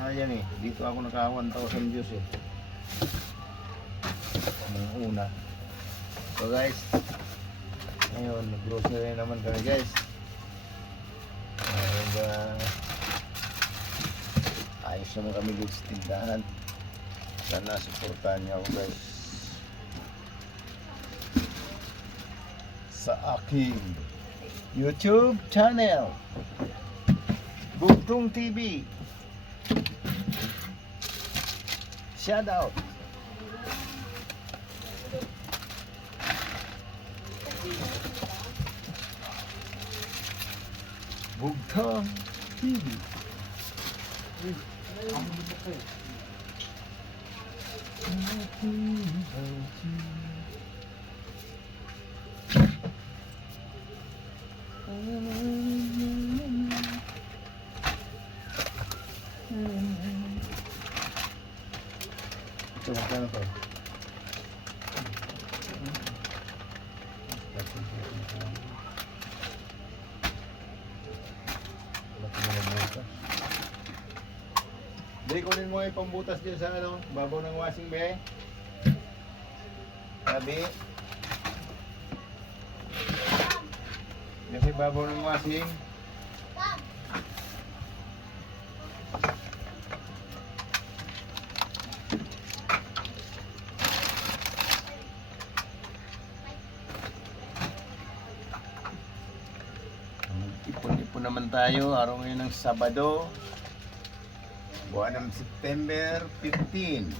Sayang eh. Dito ako naka 1,000 views eh. Nung una. So guys, ngayon, grocery naman kami guys. And uh, ayos naman kami dito sa tindahan. Sana supportahan niyo ako guys. Sa aking YouTube channel. Bugtong TV. Shout out. Bugtong TV. Ito, pambutas dyan sa ano, babaw ng washing bay. Sabi. Kasi babaw ng washing. Ipon-ipon naman tayo. Araw ngayon ng Sabado. Buwan ng September 15.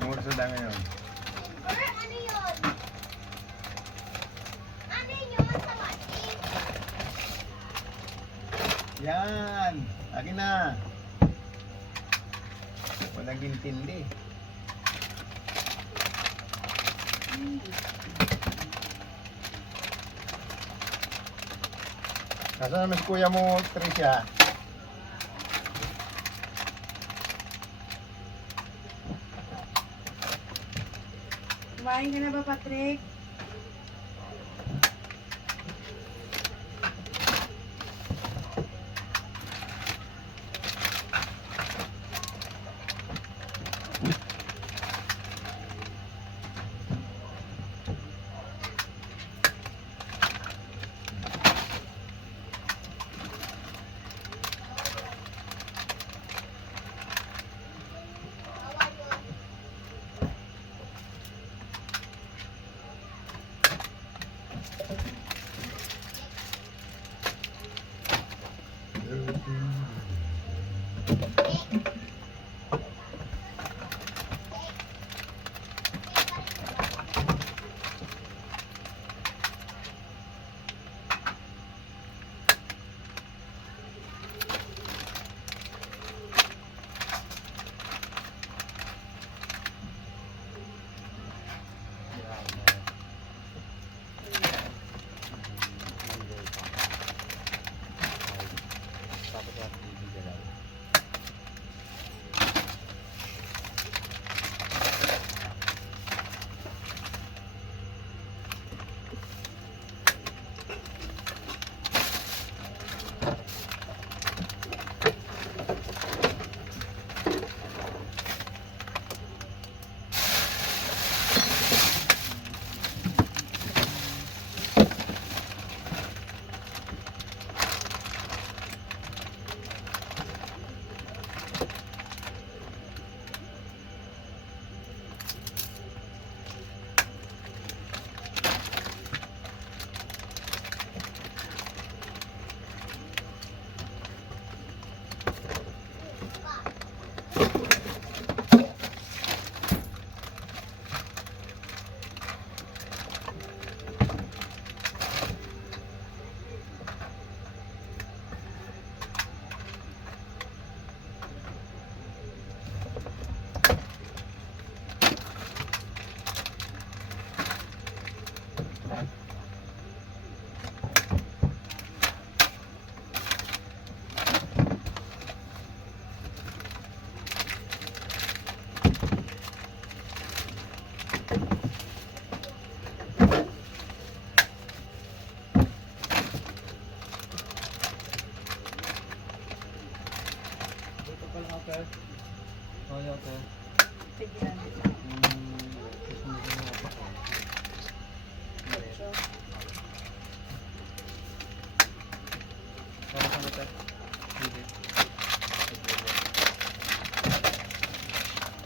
Mura sa dami yun. Ano yun? Ano yun? Yan! Akin na! Walang intindi. Nasaan naman si kuya mo, Tricia? Kumain ka na ba, Patrick?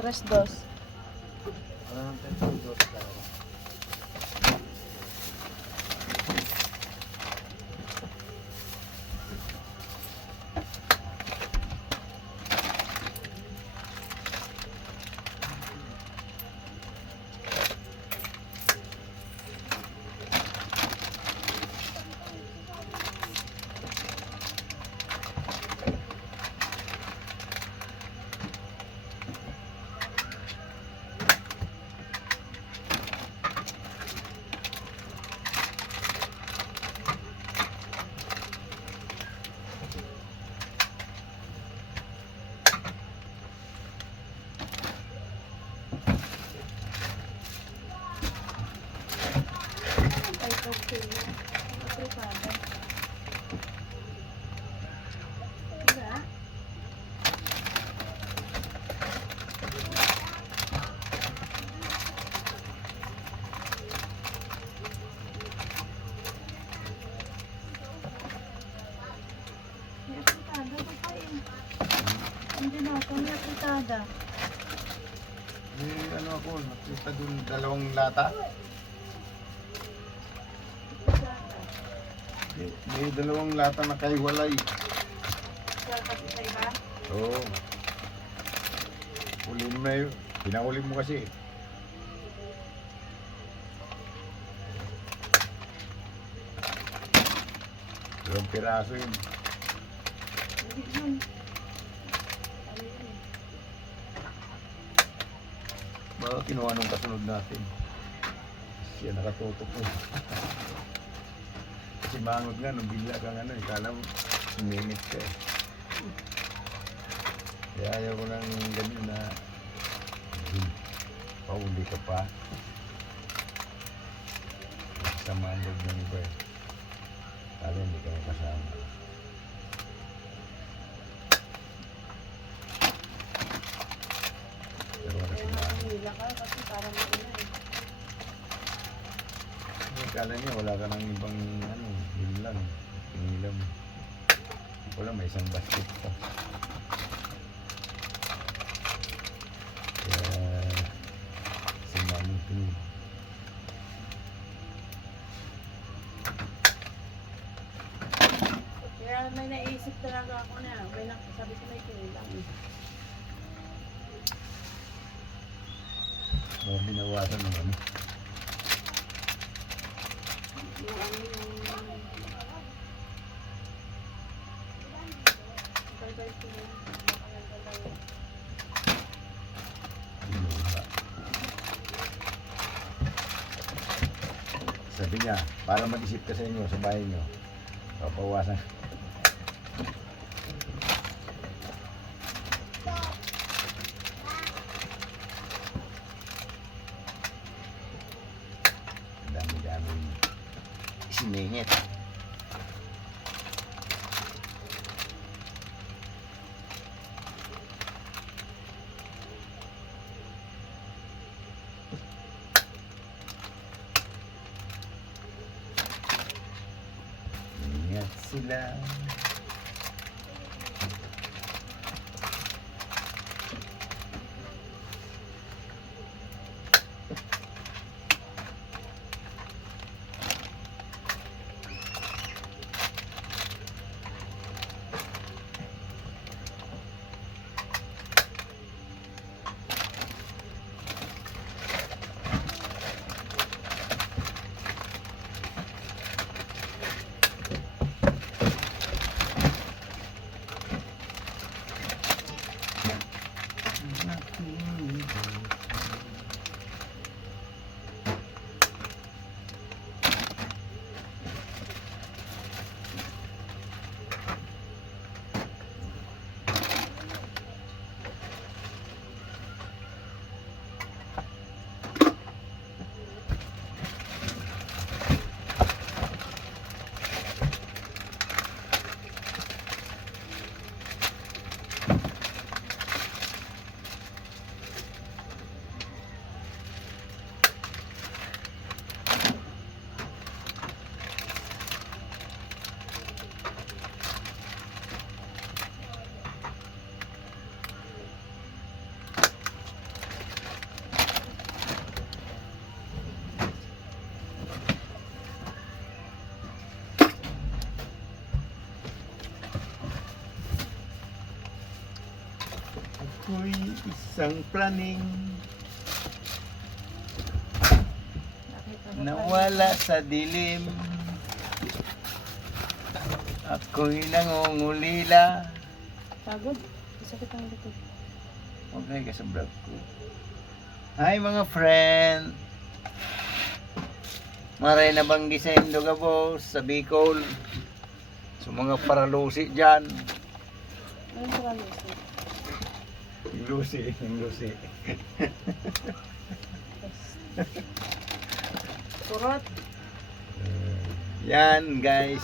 Tres, dos. Hindi na ako, apretada. May ano ako, nakita dun dalawang lata. May, may dalawang lata na kaiwalay. Sa iba? Oo. Huli mo na yun. Pinahuli mo kasi. Dalawang piraso yun. Hindi yun. Ano yun eh? Baka kinuha nung kasunod natin. Siya nakatutok mo. Kasi mangot nga, nung bigla kang ano, eh, kala mo, minit ka eh. Kaya ayaw ko lang ganyan na, hmm, pauli ka pa. Sa mangot ng iba eh. Kala hindi ka kasama. Pero wala si Kaya ka kasi parang ano eh. Kala niya wala ka nang ibang ano, yun lang, pinilam. Wala, may isang basket pa. Kaya, si mami pinili. Kaya may naisip talaga ako na, may sabi ko may eh. Binawasan ng ano. Sabi niya, para mag-isip ka sa inyo, sa bahay niyo, papawasan. Ako'y isang praning nawala sa dilim. Ako'y nangungulila. Pagod. Sakit ang likod. Okay ka sa vlog ko. Hi mga friend! Maray na bang gisendo ka boss sa Bicol? Sa mga paralusi dyan. Anong sa kalusi? Yung lusi. Kurot. Yan guys.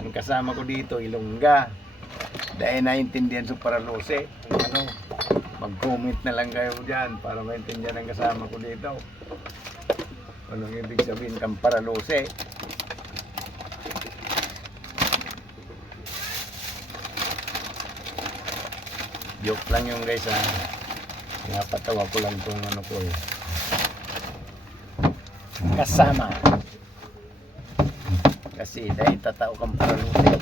Ang kasama ko dito, Ilongga. Dahil naintindihan sa paralusi. Kung Ano, mag-comment na lang kayo dyan para maintindihan ang kasama ko dito. Anong ibig sabihin kang paralusi? Joke lang yung guys ha. Pinapatawa ko lang kung ano ko eh. Kasama. Kasi dahil tatao kang paraluti.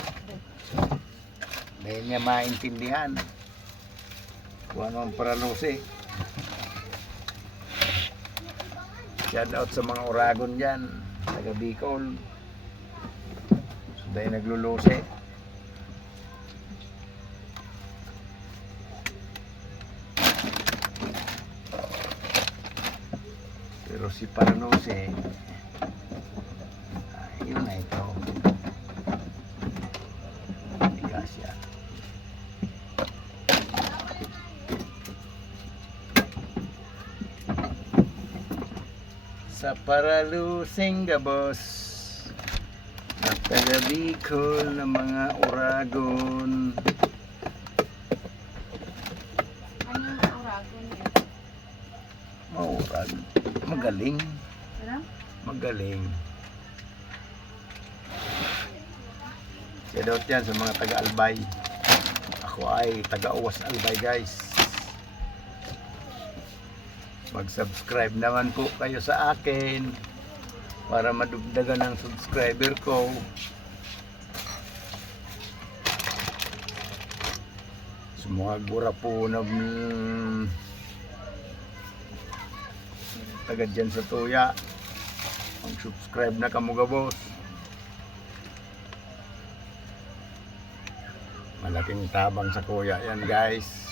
Dahil niya maintindihan kung ano ang paralusi. Shout out sa mga Oragon dyan, taga Bicol. Dahil naglulusi. Si Paralusi, ayun na ito. Yan. Sa Paralusing Gabos at taga Bicol ng mga Oragon. Ano yung oragon niya? Maurag. Magaling. Ano? Magaling. Shoutout yan sa mga taga-Albay. Ako ay taga-Uwas Albay guys. Mag-subscribe naman po kayo sa akin para madugdagan ang subscriber ko. Sa mga gura po na taga dyan sa Tuya. Mag-subscribe na kamuga boss. Malaking tabang sa kuya yan guys.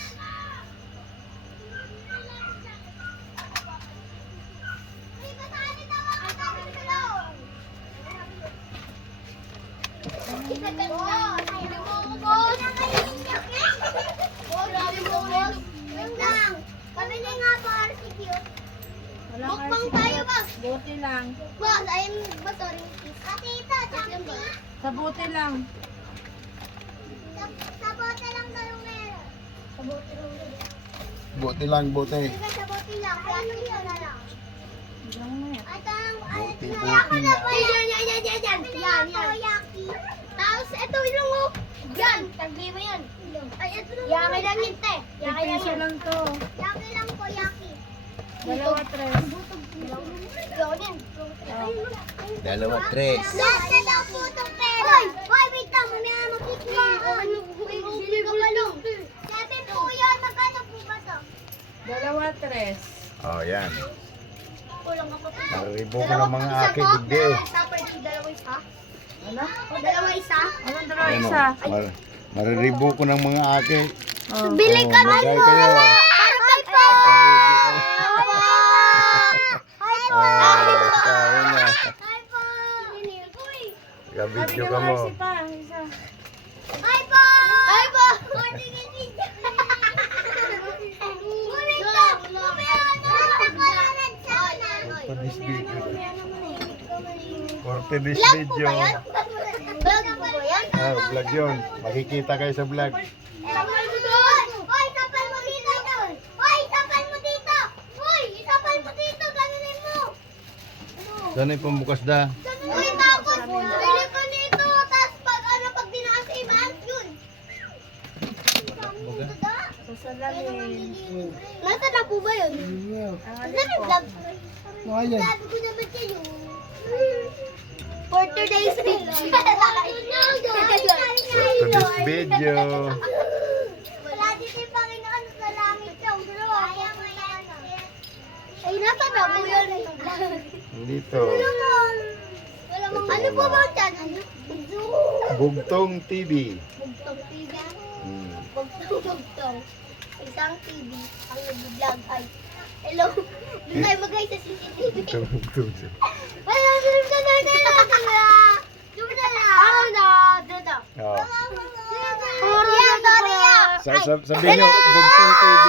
Boss, I'm Batori. Ate ito, champi. Sa buti lang. Sa bote lang daw meron. Sa bote lang meron. Buti lang, buti. Sige, sa bote lang. Plastic na lang. Ano, buti ako na yan, yan, yan, yan, yan. Yan, yan. Tapos, ito yung oh. Yan, tagli mo yan. Ay, ito lang. Yaki lang yun, te. Yaki lang yun. lang to. Yaki lang po, yaki. Dalawa, tres. Yan. Dalawa, tres. Lahat na daw po itong pera. Hoy, hoy, wait lang. Mamaya makikmaan. Bili ka pa lang. Sabi po yun, magkano po ba to? Dalawa, tres. Oh, yan. Kulang ako pa. Maribo ka ng mga aki, digdi. Isa, pwede dalawa isa. Ano? O, dalawa isa. Anong dalawa Ano? isa? Mar mariribo ko ng mga aki. Oh. Bili Oh, ka na magay po. kayo. Para kay po. Hi po. Ah, kaya na. Hi po. Uy. Gabidyo Sabi ka mo. RC pa. Isa. Hi po. Hi po. Tingin video. Sana. For this video. Vlog po ba yan? Vlog po ba yan? Ah, vlog yun. Makikita kayo sa vlog. Sapal mo doon! Hoy, sapal mo dito! Hoy, sapal mo dito! Hoy, isapal mo dito! Ganunin mo! Sana yung pambukas da. yun. Ang dami yan. Sabi ko naman kayo. For today's video. For this video. Wala din yung Panginoon sa langit daw. Kaya mo yan. Ay, napanood yun. Dito. Ano po ba ang channel? Bugtong TV. Bugtong TV. Hmm. Bugtong, bugtong. Isang TV. Ang nag-vlog ay. Hello. Doon tayo mag sa CCTV. Wala, doon na na na. Doon na na. Na? Doon na. Korea, Korea. Sabihin nyo, Bugtong TV.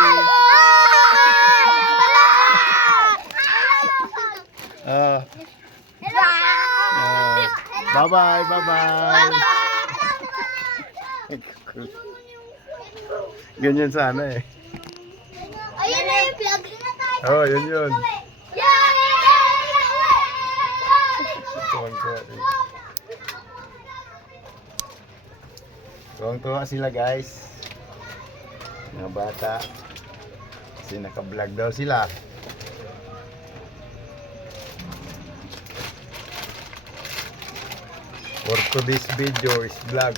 Ah, Hello. ah, bye-bye, bye-bye. Ganyan sana eh. Ayun na yung vlog. Oh, yun yun. Tuwang-tuwa sila guys. Mga bata. Kasi naka-vlog daw sila. For today's video is vlog.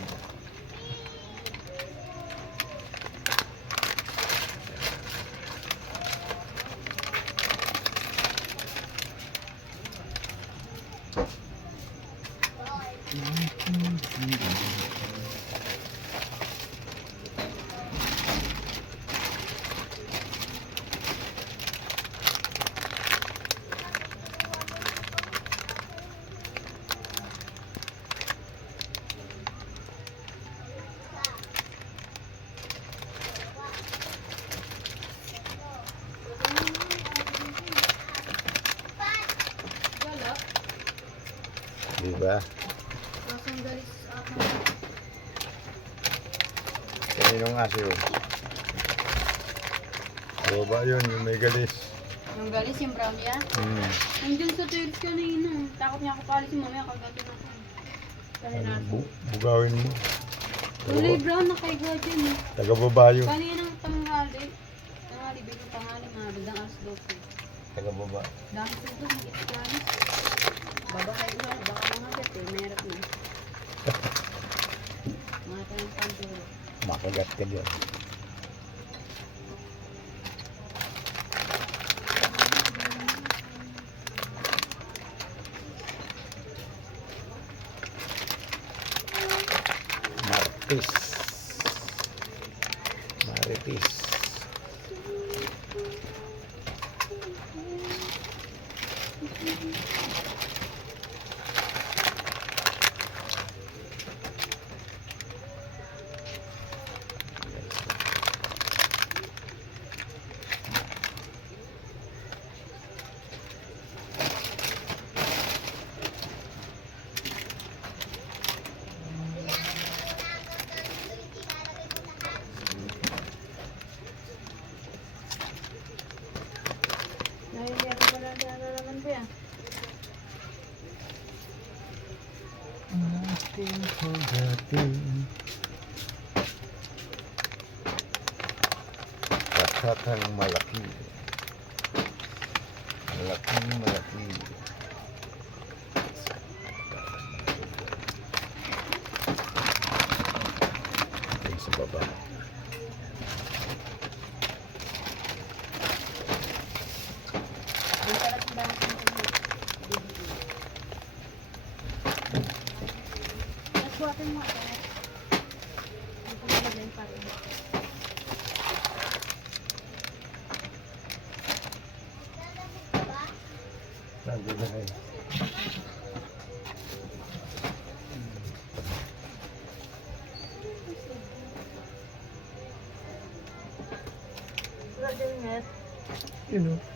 Di ba? Yun? Baba yun, yung may galis. Yung galis, yung brown yan. Hmm. Nandiyan sa toilet kanina. Takot niya ako palisin mamaya kagatin ako. Ano, bu bugawin mo. Kulay brown na kay dyan eh. Taga-baba yun. Kanina ng tanghali. Tanghali, biglang tanghali mga biglang alas 12. Taga-baba. Dami ko ito, hindi ko planis. Baba kayo ba? Baka mga gat eh, meron na. Mga tayong pantulo. Makagat ka dyan. Martis. Maritis. Na naman ba yan? Nating pagdating Kathatang malaki. Malaking malaki. Ay, sa baba Ang sarap ng dami ng tubig. Nasuwatin mo ako. Ang pumilagay pa rin. Nandun na kayo Wala din net. Yun o